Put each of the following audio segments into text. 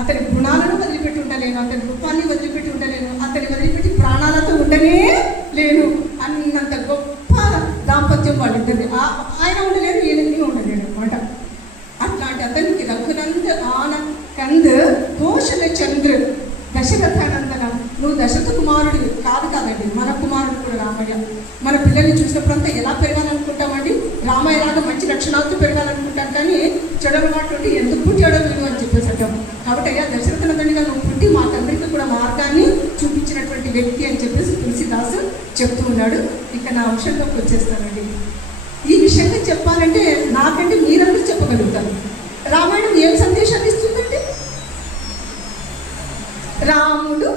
అతని గుణాలను వదిలిపెట్టి ఉండలేను, అతని రూపాన్ని వదిలిపెట్టి ఉండలేను, అతని వదిలిపెట్టి ప్రాణాలతో ఉండనే లేను అన్నంత గొప్ప దాంపత్యం వాళ్ళిద్దరిది. ఆయన ఉండలేరు, ఈయన ఉండలేడు అనమాట. అట్లాంటి అతనికి రఘునంద్ ఆనంద్ భూషణ చంద్ర దశరథానందనం. నువ్వు దశరథ కుమారుడివి కాదండి, మన కుమారుడు కూడా రామయ్య. మన పిల్లల్ని చూసినప్పుడంతా ఎలా పెరగాలనుకుంటామండి? రామయ్యలాగా మంచి లక్షణాలతో పెరగాలనుకుంటాం, కానీ చెడలవాటు ఎందుకు పుట్టాడో మీరు అని చెప్పేసి అంటాం. కాబట్టి అయ్యా దశరథనందనిగా నువ్వు పుట్టి మాకందరికీ కూడా మార్గాన్ని చూపించినటువంటి వ్యక్తి అని చెప్పేసి తులసిదాసు చెప్తూ ఉన్నాడు. ఇక నా అంశంలోకి వచ్చేస్తానండి. ఈ విషయంగా చెప్పాలంటే నాకంటే మీరందరూ చెప్పగలుగుతారు. రామాయణం ఏం సందేశాన్ని ఇస్తుందండి? రాముడు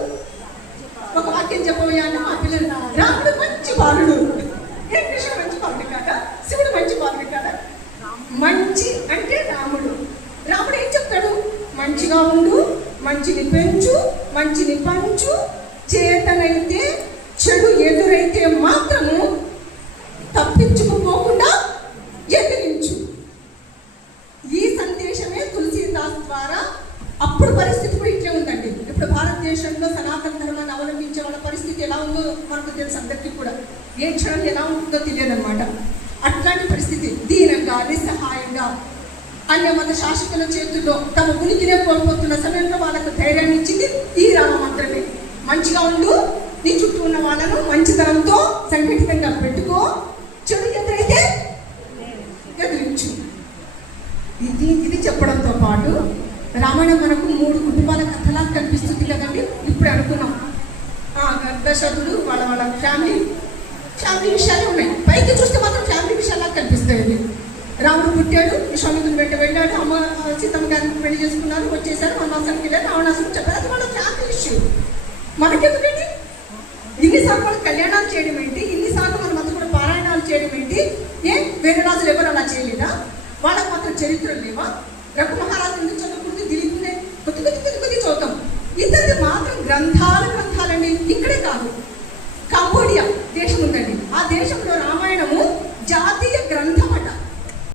ఒక వాక్యం చెప్పబోయా అంటే మా పిల్లలు, రాముడు మంచి బాలుడు. ఏ కృష్ణ మంచి బాలుడు కాదా? శివుడు మంచి బాలుడు కాదా? మంచి అంటే రాముడు. రాముడు ఏం చెప్తాడు? మంచిగా ఉండు, మంచిని పెంచు, మంచిని పంచు, చేతనైతే చెడు ఎదురైతే మాత్రము తప్పించుకుపోకుండా ఎదిరించు. ఈ సందేశమే తులసీదాస్ ద్వారా. అప్పుడు పరిస్థితి కూడా ఇట్లే ఉందండి. ఇప్పుడు భారతదేశంలో సనాతన ధర్మాన్ని అవలంబించే వాళ్ళ పరిస్థితి ఎలా ఉందో మనకు తెలుసు అందరికీ కూడా. ఏ క్షణం ఎలా ఉంటుందో తెలియదన్నమాట. అట్లాంటి పరిస్థితి దీనంగా నిస్సహాయంగా అన్యమత శాసకుల చేతుల్లో తమ ఉనికినే కోల్పోతున్న సమయంలో వాళ్ళకు ధైర్యాన్ని ఇచ్చింది ఈ రామ మంత్రమే. మంచిగా ఉండు, నీ చుట్టూ ఉన్న వాళ్ళను మంచితనంతో సంఘటితంగా పెట్టుకో, చెడు ఎదురైతే ఎదిరించు. ఇది చెప్పడంతో పాటు రామాయణం మనకు 3 కుటుంబాల కథలా కనిపిస్తుంది కదండి. ఇప్పుడు అనుకున్నాం దశరథుడు వాళ్ళ ఫ్యామిలీ విషయాలు ఉన్నాయి. పైకి చూస్తే మాత్రం ఫ్యామిలీ విషయాలా కనిపిస్తాయి. రాముడు పుట్టాడు, విశ్వామిత్రుడు వెంట వెళ్ళాడు, అమ్మ సీతమ్మ గారిని పెళ్లి చేసుకున్నారు, వచ్చేసారు, వనవాసానికి వెళ్ళారు, రావణాసురుడు చెప్పారు. అది మన ఫ్యామిలీ ఇష్యూ. మనకెందుకండి ఇన్నిసార్లు వాళ్ళకి కళ్యాణాలు చేయడం ఏంటి? ఇన్నిసార్లు మన మధ్య కూడా పారాయణాలు చేయడం ఏంటి? వేరే రాజులు ఎవరు అలా చేయలేదా? వాళ్ళకు మాత్రం చరిత్రలు లేవా? రఘు మహారాజు ఎందుకు చదవకూడదు? దిలీపునే కొద్ది చదువుతాం. ఇతరులు మాత్రం గ్రంథాలు